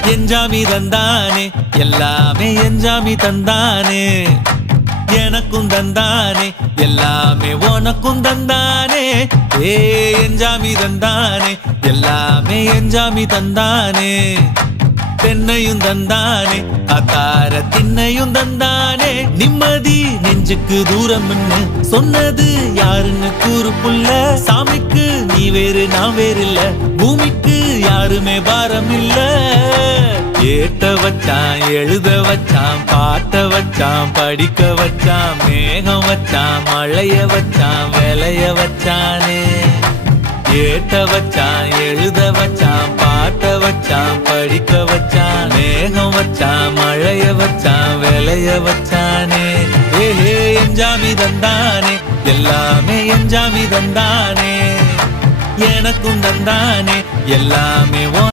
எஞ்சாமி தந்தானே எல்லாமே எஞ்சாமி தந்தானே எனக்கும் தந்தானே எல்லாமே உனக்கும் தந்தானே ஏ எஞ்சாமி தந்தானே எல்லாமே எஞ்சாமி தந்தானே தென்னையும் தந்தானே அத்தார திண்ணையும் தந்தானே நிம்மதி நெஞ்சுக்கு தூரம் சொன்னது யாருன்னு கூறு புள்ள சாமிக்கு நீ வேறு நான் வேறு இல்ல பூமிக்கு யாருமே பாரம் இல்ல ஏட்ட வச்சான் எழுத வச்சான் பாட்ட வச்சான் படிக்க வச்சான் மேகம் வச்சான் மழைய வச்சான் விளைய வச்சானே ஏட்ட வச்சான் எழுத வச்சான் பாட்ட வச்சான் படிக்க வச்சான் மேகம் வச்சான் மழைய வச்சான் விளைய வச்சானே ஏஹே எஞ்சாமி தந்தானே எல்லாமே எஞ்சாமி தந்தானே எனக்கும் தந்தானே எல்லாமே